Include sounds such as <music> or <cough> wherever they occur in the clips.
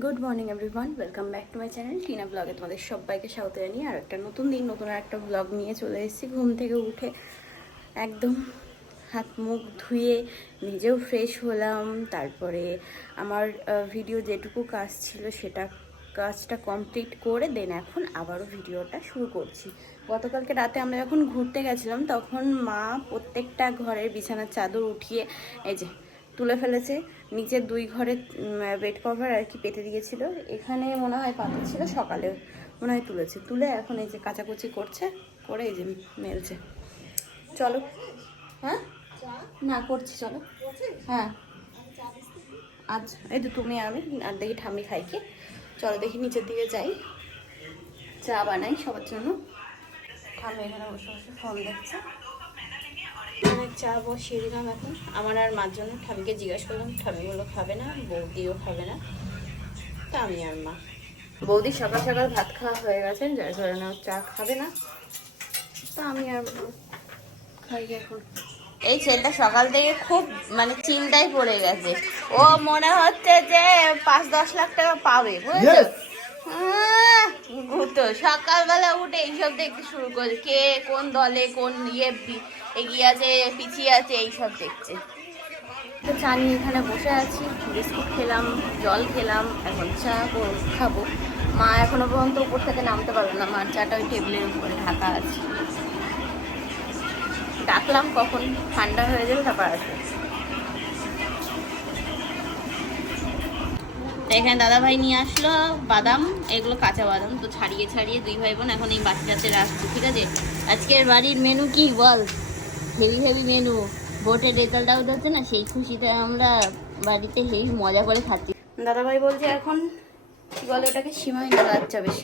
Good morning everyone welcome back to my channel Tina ব্লগে তোমাদের সবাইকে স্বাগত জানিয়ে আর একটা নতুন দিন, নতুন আর একটা ব্লগ নিয়ে চলে এসেছি। ঘুম থেকে উঠে একদম হাত মুখ ধুয়ে নিজেও ফ্রেশ হলাম। তারপরে আমার ভিডিও যেটুকু কাজ ছিল সেটা কাজটা কমপ্লিট করে দেন এখন আবারও ভিডিওটা শুরু করছি। গতকালকে রাতে আমরা যখন ঘুরতে গেছিলাম, তখন মা প্রত্যেকটা ঘরের বিছানার চাদর উঠিয়ে এই যে তুলে ফেলেছে। নিচের দুই ঘরে বেড কভার আর কি পেতে দিয়েছিল। এখানে মনে হয় পাতা ছিল, সকালে মনে হয় তুলেছে। তুলে এখন এই যে কাচাকুচি করছে, করে এই যে মেলছে। চলো। হ্যাঁ? না, করছি, চলো। হ্যাঁ। আচ্ছা এই তো তুমি আমি, আর দেখি ঠাম্মি খাই কি। চলো দেখি নিচের দিকে যাই। চা বানাই সবার জন্য। ঠাম্মি এখানে বসে বসে ফোন দেখছে। এখানে চা বসিয়ে দিলাম এখন। আমার আর মার জন্য ঠামিকে জিজ্ঞাসা করলাম ঠামিগুলো খাবে না বৌদিও খাবে না। তা আমি আর মা। বৌদি সকাল সকাল ভাত খাওয়া হয়ে গেছে যার কারণে চা খাবে না। তা আমি আর খাই এখন। এই ছেলেটা সকাল থেকে খুব মানে চিন্তায় পড়ে গেছে। ও মনে হচ্ছে যে পাঁচ দশ লাখ টাকা পাবে বুঝছ? ঘুরতো সকালবেলা উঠে এইসব দেখতে শুরু করে কে কোন দলে কোন ইয়ে এগিয়ে আছে, পিছিয়ে আছে, এইসব দেখছে। তো চা এখানে বসে আছি, বিস্কুট খেলাম, জল খেলাম, এখন চা খাব। মা এখনও পর্যন্ত উপর থেকে নামতে পারবে না, মার চাটা ওই টেবিলের উপরে ঢাকা আছে। ডাকলাম কখন, ঠান্ডা হয়ে যাবে, তারপর আসবে। এখানে দাদা ভাই নিয়ে আসলো বাদাম, এগুলো কাঁচা বাদাম, তো ছাড়িয়ে ছাড়িয়ে দুই ভাই বোন এখন এই বাচ্চাতে রাখছি ঠিক আছে? আজকের বাড়ির মেনু কি বল? হেভি হেভি মেনু ভোটের রেজাল্ট আউট হচ্ছে না, সেই খুশিতে আমরা বাড়িতে হেভি মজা করে খাচ্ছি। দাদা ভাই বলছে এখন, কি বলে ওটাকে? সীমাইনা লাচ্চা বেশ।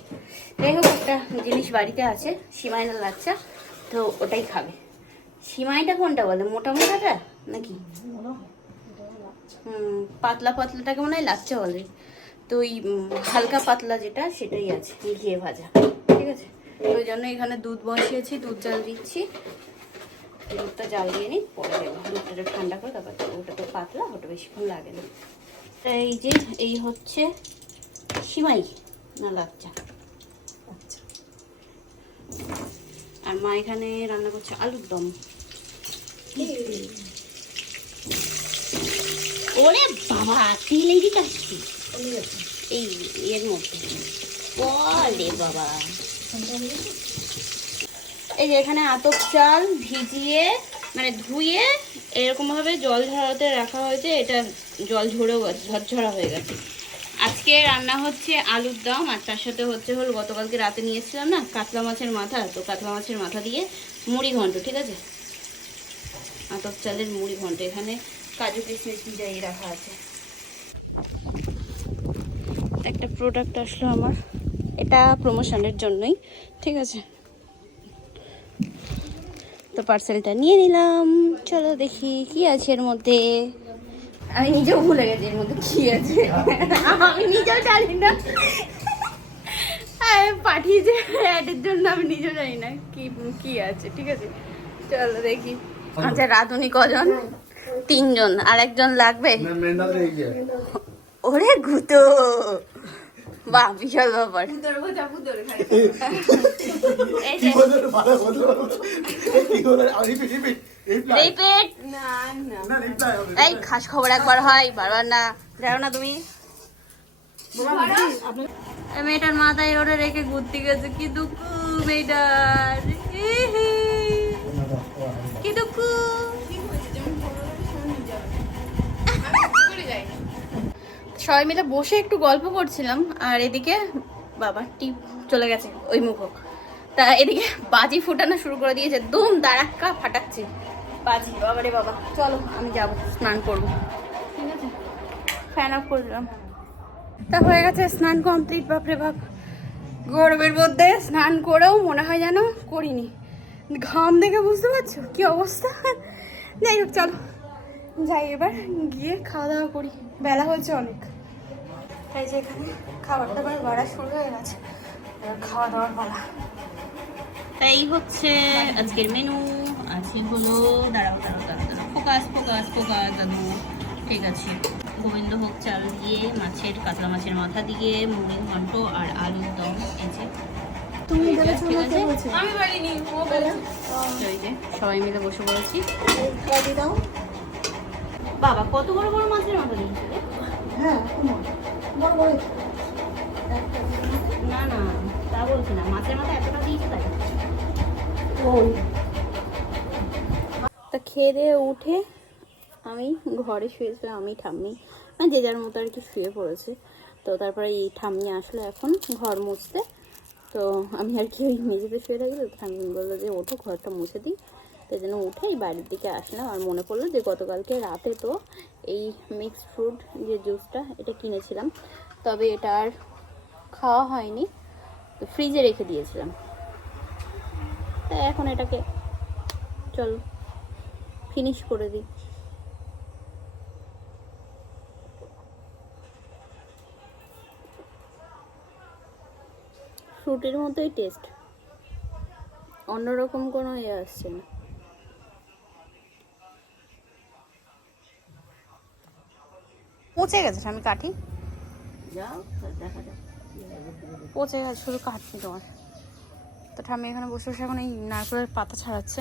যাই হোক, একটা জিনিস বাড়িতে আছে, সীমাইনা লাচ্চা, তো ওটাই খাবে। সিমাইটা কোনটা বলে? মোটা মোটাটা নাকি? পাতলা পাতলাটাকে মনে হয় লাচ্চা বলে। তো ওই হালকা পাতলা যেটা, সেটাই আছে, ঘিয়ে ভাজা। ঠিক আছে? ওই জন্য এখানে দুধ বসিয়েছি, দুধ জাল দিচ্ছি। দুধটা জাল দিয়ে নিই পরে দেবো। দুধটা ঠান্ডা করে তারপর। ওটা তো পাতলা ওটা বেশিক্ষণ লাগে না। এই যে এই হচ্ছে সিমাই না লাচ্চা। আচ্ছা। আর মা এখানে রান্না করছে আলুর দম। ওরে বাবা তেল এই দিকে আসছি। এই এর মধ্যে। বলে বাবা। এই যে এখানে আতপ চাল ভিজিয়ে মানে ধুয়ে এরকমভাবে জল ঝরাতে রাখা হয়েছে। এটা জল ঝরেও ঝরঝরা হয়ে গেছে। আজকে রান্না হচ্ছে আলুর দম, আর তার সাথে হচ্ছে হল গতকালকে রাতে নিয়েছিলাম না, কাতলা মাছের মাথা। তো কাতলা মাছের মাথা দিয়ে মুড়ি ঘন্ট, ঠিক আছে? আতপ চালের মুড়ি ঘন্ট, এখানে কাজু কিশমিশ ভিজাই রাখা আছে। একটা প্রোডাক্ট আসলো আমার। এটা প্রমোশনের জন্যই, ঠিক আছে? তো পার্সেলটা নিয়ে নিলাম। চলো দেখি কি আছে এর মধ্যে। আমি নিজেও ভুলে গেছি এর মধ্যে কি আছে। আমি নিজেও জানি না। হ্যাঁ, পাঠিয়েছে অ্যাডের জন্য আমি নিজেও জানি না কি কি আছে ঠিক আছে। চলো দেখি। আচ্ছা রাঁধুনি কজন? তিনজন। আর একজন লাগবে ওরে গুতো। বাহ বিশাল ব্যাপার। এই খাস খবর একবার হয় বারবার না। দেখো না তুমি? মেয়েটার মাথায় ওরে রেখে ঘুরতে গেছে কি দুঃখ মেয়েটার। সবাই মিলে বসে একটু গল্প করছিলাম, আর এদিকে বাবা টিপ চলে গেছে, ওই মুখ তা এদিকে বাজি ফুটানো শুরু করে দিয়েছে, দুম দাঁড়াক্কা ফাটাচ্ছে। বাজি, বাবা রে বাবা, চলো আমি যাব, স্নান করব। ঠিক আছে? ফ্যান অফ করলাম তা হয়ে গেছে, স্নান কমপ্লিট বাপরে বাপ। গরমের মধ্যে স্নান করেও মনে হয় যেন করিনি। ঘাম দেখে বুঝতে পারছ? কি অবস্থা? যাই হোক, চলো। যাই, এবার গিয়ে খাওয়া দাওয়া করি। বেলা হয়েছে অনেক। তাই যে এখানে খাবার দাবার বাড়া শুরু হয়ে গেছে। এবার খাওয়া দাওয়ার পালা। তাই হচ্ছে আজকের মেনু আছে হলো দাঁড়াও দাঁড়াও দাঁড়াও ফোকাস ফোকাস ফোকাস দাদু। ঠিক আছে। গোবিন্দভোগ চাল দিয়ে মাছের কাতলা মাছের মাথা দিয়ে মুড়ি ঘন্ট আর আলুর দম। এই যে। তুমি ঠিক আছে। আমি ও এই যে সবাই মিলে বসে পড়েছি। দাও? বাবা কত বড় বড় মাছের মাথা দিয়েছে হ্যাঁ না না তা বলছি না। মাছের মাথা এতটা দিয়েছে তাই তা খেয়ে দিয়ে উঠে আমি ঘরে শুয়েছিলাম আমি ঠাম্মি। মানে যে যার মতো আর কি শুয়ে পড়েছে। তো তারপরে এই ঠাম্মি আসলো এখন ঘর মুছতে। তো আমি আর কি ওই মেঝেতে শুয়ে থাকি তো ঠাম্মি বলল যে ওঠো ঘরটা মুছে দিই। তো জন্য উঠে এই বাড়ির দিকে আসলাম। আর মনে পড়ল যে গতকালকে রাতে তো এই মিক্সড ফ্রুট যে জুসটা এটা কিনেছিলাম। তবে এটা আর খাওয়া হয়নি। তো ফ্রিজে রেখে দিয়েছিলাম। তাই এখন এটাকে চলো ফিনিশ করে দিই। ফ্রুটের মতোই টেস্ট অন্যরকম কোনো ইয়ে আসছে না। পচে গেছে আমি কাটি যাও দেখা যাক। পচে গেছে শুধু কাটনি তোমার। তো ঠাম্মি এখানে বসে বসে এখন এই নারকেলের পাতা ছাড়াচ্ছে।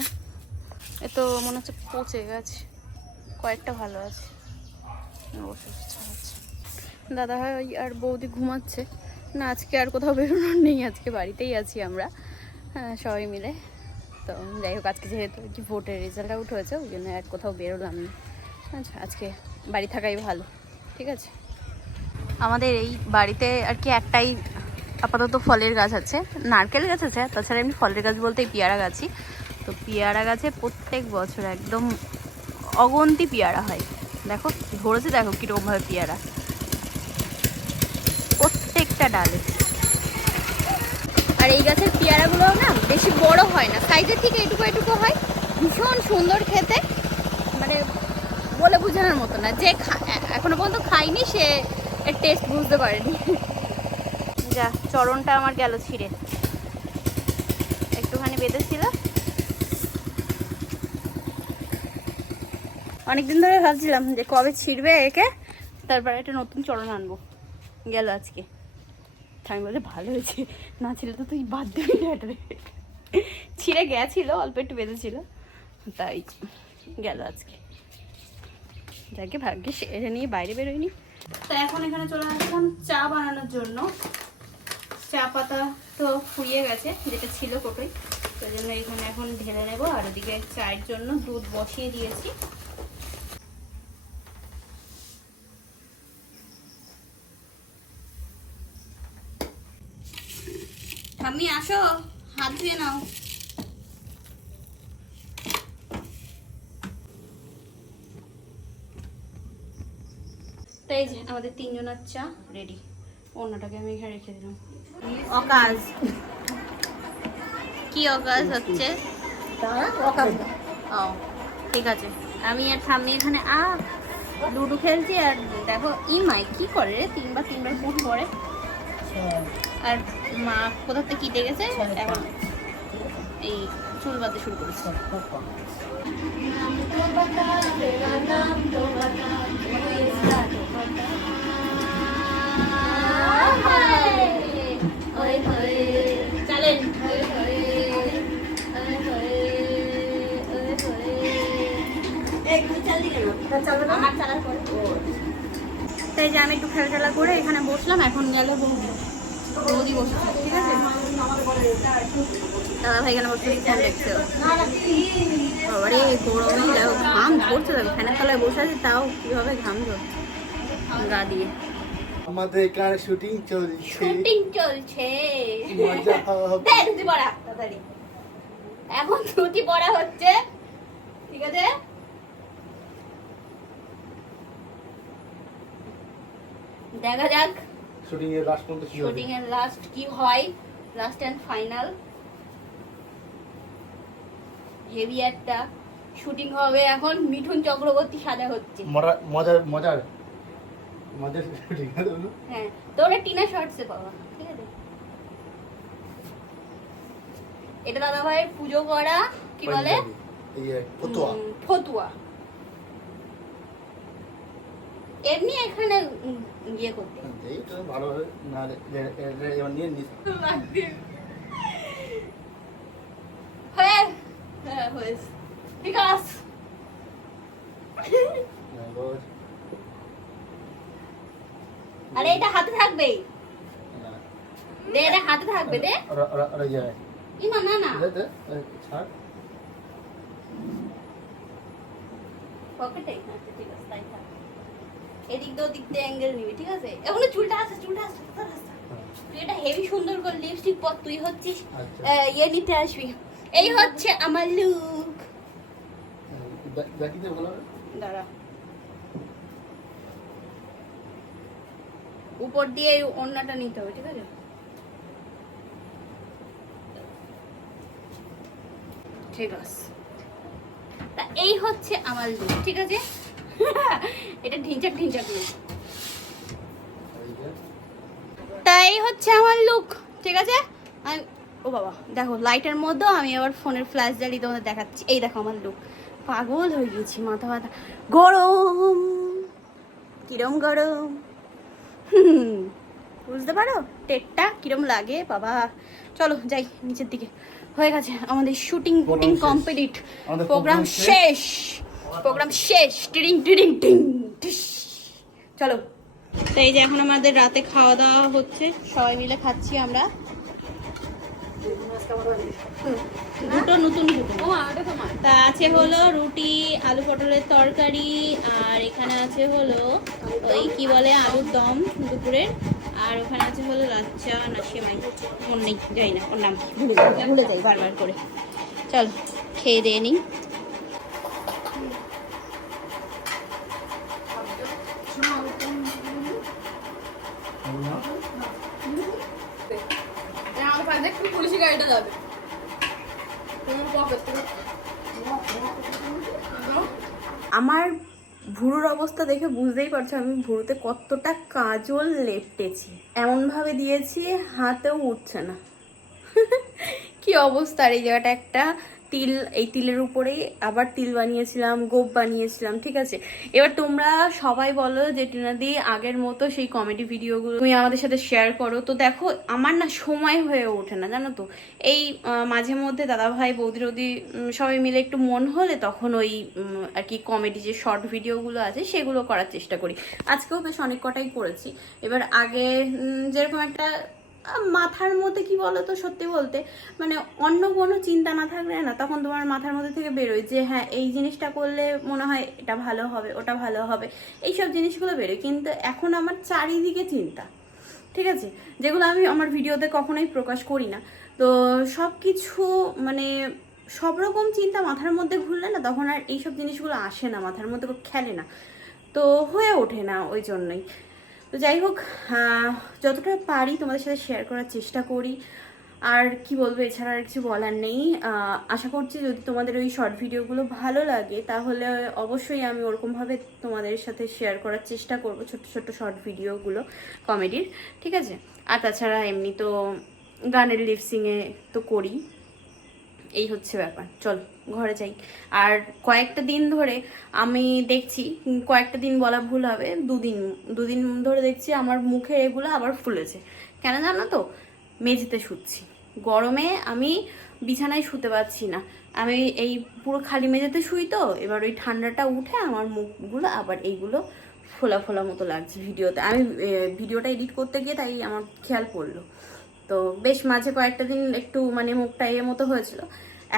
এ তো মনে হচ্ছে পচে গেছে কয়েকটা ভালো আছে। বসে বসে ছাড়াচ্ছে। দাদা ভাই ওই আর বৌদি ঘুমাচ্ছে। না আজকে আর কোথাও বেরোনোর নেই আজকে বাড়িতেই আছি আমরা হ্যাঁ সবাই মিলে। তো যাই হোক আজকে যেহেতু কি ভোটের রেজাল্ট আউট হয়েছে ওই জন্য আর কোথাও বেরোলাম না। আচ্ছা আজকে বাড়ি থাকাই ভালো। ঠিক আছে? আমাদের এই বাড়িতে আর কি একটাই আপাতত ফলের গাছ আছে। নারকেল গাছ আছে, তাছাড়া এমনি ফলের গাছ বলতে পেয়ারা গাছই। তো পেয়ারা গাছে প্রত্যেক বছর একদম অগন্তি পেয়ারা হয়। দেখো, ধরেছে দেখো কীরকমভাবে পেয়ারা। প্রত্যেকটা ডালে। আর এই গাছের পেয়ারাগুলো না বেশি বড় হয় না। সাইজের থেকে এটুকু এটুকু হয়। ভীষণ সুন্দর খেতে। বলে বোঝানোর মতো না। যে এখনও পর্যন্ত খাইনি সে এর টেস্ট বুঝতে পারেনি। যা চরণটা আমার গেল ছিঁড়ে। একটুখানি বেঁধেছিল। অনেকদিন ধরে ভাবছিলাম যে কবে ছিঁড়বে একে। তারপরে একটা নতুন চরণ আনব। গেল আজকে। আমি বলে ভালো হয়েছে। না ছিল তো তুই বাদ দিবি ছিঁড়ে গেছিল অল্প একটু বেঁধেছিল। তাই গেল আজকে। যাকে ভাগ্যে এটা নিয়ে বাইরে বেরোয়নি। তো এখন এখানে চলে আসলাম চা বানানোর জন্য। চা পাতা তো ফুরিয়ে গেছে, যেটা ছিল কোটোই তো জন্য এখানে এখন ঢেলে নেব, আর ওদিকে চায়ের জন্য দুধ বসিয়ে দিয়েছি। ঠাম্মি, আসো, হাত ধুয়ে নাও। এই যে আমাদের তিনজনের চা রেডি অন্যটাকে আমি এখানে রেখে দিলাম। অকাজ। কি অকাজ হচ্ছে? ও ঠিক আছে। আমি আর ঠাম্মি এখানে আ লুডো খেলছি আর দেখো ই মাই কি করে রে? তিনবার তিনবার ফুট করে আর মা কোথা থেকে কি দেখেছে এখন এই চুল বাঁধতে শুরু করেছে। চালেন যে আমি একটু খেলা টেলা করে এখানে বসলাম এখন গেলে বৌদি। বৌদি বসে ঠিক আছে? দাদা ভাই এখানে বসে ফোন দেখছে। বাবারে গরমে দেখো ঘাম ঝরছে দেখো ফ্যানের তলায় বসে আছি তাও কীভাবে ঘাম ঝরছে? গা দিয়ে। আমাদের এখানে শুটিং চলছে। শুটিং চলছে। মজা হবে। ধুতি পড়া তাড়াতাড়ি। এখন ধুতি পড়া হচ্ছে ঠিক আছে? দেখা যাক। শুটিং এর লাস্ট পর্যন্ত কি শুটিং এর লাস্ট কি হয়? লাস্ট এন্ড ফাইনাল হেভি একটা শুটিং হবে এখন। মিঠুন চক্রবর্তী সাজা হচ্ছে। মজার মজার। মজার শুটিং হ্যাঁ। তো টিনা শর্টসে ঠিক আছে? এটা দাদা ভাইয়ের পুজো করা। কি বলে? ফতুয়া। ফতুয়া। এমনি এখানে উম, করতে। এই তো ভালোভাবে না রে- রে- রে- রে- এবার নিয়ে নিস। <laughs> হয়ে হ্যাঁ হয়েছে ঠিক আছে। আরে এটা হাতে থাকবে। দে এটা হাতে থাকবে দে। ওরা ইয়ে, ইমা না না দে, দে, ছাড়। পকেটে আচ্ছা ঠিক আছে তাই থাক। এদিক দিয়ে ওদিক দিয়ে অ্যাঙ্গেল নিবি ঠিক আছে? এখন চুলটা আছে চুলটা আছে তুই এটা হেভি সুন্দর করে লিপস্টিক পর তুই হচ্ছিস আচ্ছা। ইয়ে নিতে আসবি। এই হচ্ছে আমার লুক। দাঁড়া। উপর দিয়ে এই ওড়নাটা নিতে হবে ঠিক আছে? ঠিক আছে। তা এই হচ্ছে আমার লুক ঠিক আছে? এটা ঢিঞ্চাক ঢিঞ্চাক লুক তাই হচ্ছে আমার লুক ঠিক আছে? আমি ও বাবা দেখো লাইটের মধ্যেও আমি আবার ফোনের ফ্ল্যাশ জ্বালিয়ে তোমাদের দেখাচ্ছি। এই দেখো আমার লুক পাগল হয়ে গেছি মাথা মাথা গরম! কিরম গরম? <laughs> বুঝতে পারো? টেকটা কিরম লাগে বাবা। চলো যাই নিচের দিকে। হয়ে গেছে আমাদের শুটিং Program কমপ্লিট প্রোগ্রাম শেষ। প্রোগ্রাম শেষ। টিডিং টিডিং টিং চলো। তো এই যে এখন আমাদের রাতে খাওয়া দাওয়া হচ্ছে। সবাই মিলে খাচ্ছি আমরা। দুটো নতুন তা আছে হলো রুটি আলু পটলের তরকারি আর এখানে আছে হলো ওই কি বলে আলুর দম দুপুরের। আর ওখানে আছে হলো লাচ্চা না সেমাই মনে নেই যাই না ওর নাম ভুলে যাই ভুলে যাই বারবার করে। চল খেয়ে দিয়ে নিই আমার পাশে একটু পুলিশি গাড়িটা যাবে তোমার পকেট থেকে আমার ভুরুর অবস্থা দেখে বুঝতেই পারছ, আমি ভুরুতে কতটা কাজল লেপটেছি। এমনভাবে দিয়েছি, হাতেও উঠছে না। <laughs> কি অবস্থা এই জায়গাটা একটা তিল, এই তিলের উপরে আবার তিল বানিয়েছিলাম, গোপ বানিয়েছিলাম, ঠিক আছে? এবার তোমরা সবাই বলো যে টিনাদি, আগের মতো সেই কমেডি ভিডিওগুলো তুমি আমাদের সাথে শেয়ার করো। তো দেখো, আমার না সময় হয়ে ওঠে না, জানো তো? এই মাঝে মধ্যে দাদা ভাই বৌদি রৌদি সবাই মিলে একটু মন হলে তখন ওই আর কি কমেডি যে শর্ট ভিডিওগুলো আছে, সেগুলো করার চেষ্টা করি। আজকেও বেশ অনেক কটাই করেছি। এবার আগে যেরকম একটা মাথার মধ্যে কি বলো তো সত্যি বলতে? মানে অন্য কোনো চিন্তা না থাকলে না, তখন তোমার মাথার মধ্যে থেকে বেরোয় যে হ্যাঁ এই জিনিসটা করলে মনে হয় এটা ভালো হবে, ওটা ভালো হবে। এইসব জিনিসগুলো বেরোয়। কিন্তু এখন আমার চারিদিকে চিন্তা, ঠিক আছে? যেগুলো আমি আমার ভিডিওতে কখনোই প্রকাশ করি না। তো সব কিছু মানে সব রকম চিন্তা মাথার মধ্যে ঘুরলে না, তখন আর এইসব জিনিসগুলো আসে না, মাথার মধ্যে খেলে না। তো হয়ে ওঠে না ওই জন্যই। তো যাই হোক যতটা পারি তোমাদের সাথে শেয়ার করার চেষ্টা করি। আর কি বলব, এছাড়া আর কিছু বলার নেই। আশা করছি যদি তোমাদের ওই শর্ট ভিডিওগুলো ভালো লাগে, তাহলে অবশ্যই আমি ওরকমভাবে তোমাদের সাথে শেয়ার করার চেষ্টা করব, ছোট্ট ছোট্ট শর্ট ভিডিওগুলো কমেডির ঠিক আছে? আর তাছাড়া এমনি তো গানের লিপসিংয়ে তো করি। এই হচ্ছে ব্যাপার। চল, ঘরে যাই। আর কয়েকটা দিন ধরে আমি দেখছি, কয়েকটা দিন বলা ভুল হবে, দুদিন দুদিন ধরে দেখছি আমার মুখে এগুলো আবার ফুলেছে। কেন জানো তো? মেঝেতে শুচ্ছি। গরমে আমি বিছানায় শুতে পারছি না। আমি এই পুরো খালি মেঝেতে শুই তো, এবার ওই ঠান্ডাটা উঠে আমার মুখগুলো আবার এইগুলো ফোলা ফোলা মতো লাগছে ভিডিওতে। আমি ভিডিওটা এডিট করতে গিয়ে তাই আমার খেয়াল পড়ল। তো বেশ মাঝে কয়েকটা দিন একটু মানে মুখটা এর মতো হয়েছিল।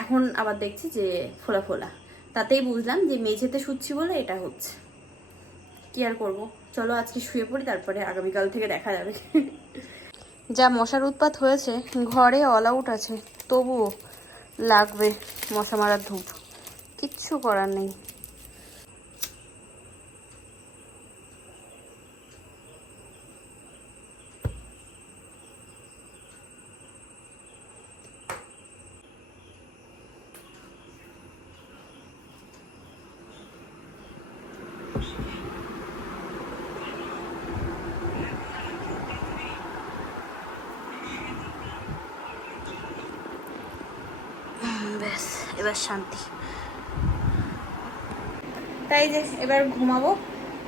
এখন আবার দেখছি যে ফোলা ফোলা। তাতেই বুঝলাম যে মেঝেতে শুচ্ছি বলে এটা হচ্ছে। কি আর করব? চলো আজকে শুয়ে পড়ি, তারপরে আগামীকাল থেকে দেখা যাবে। যা মশার উৎপাত হয়েছে, ঘরে অল আউট আছে। তবুও লাগবে মশা মারার ধূপ। কিচ্ছু করার নেই। এবার শান্তি। তাই যে এবার ঘুমাবো।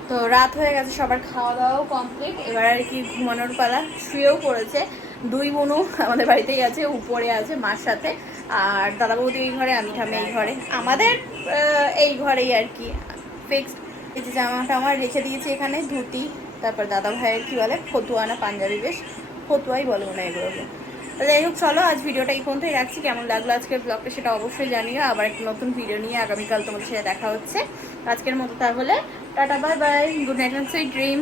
তো রাত হয়ে গেছে, সবার খাওয়া দাওয়াও কমপ্লিট এবার আর কি ঘুমানোর পালা। শুয়েও পড়েছে। দুই বোনও আমাদের বাড়িতেই আছে, উপরে আছে মার সাথে। আর দাদা বৌদি এই ঘরে, আমি ঠামে এই ঘরে। আমাদের এই ঘরেই আর কি। ফিক্সড এই যে জামা টামা রেখে দিয়েছি এখানে, ধুতি, তারপর দাদা ভাইয়ের কী বলে ফতুয়া না পাঞ্জাবি বেশ। ফতুয়াই বলে মনে হয় এগুলোকে। যাই হোক, চলো, আজ ভিডিওটা এই পর্যন্তই রাখছি। কেমন লাগল আজকের ব্লগটা সেটা অবশ্যই জানিও। আবার একটা নতুন ভিডিও নিয়ে আগামীকাল তোমাদের সাথে দেখা হচ্ছে। আজকের মতো তাহলে, tata bye bye good night and sweet dream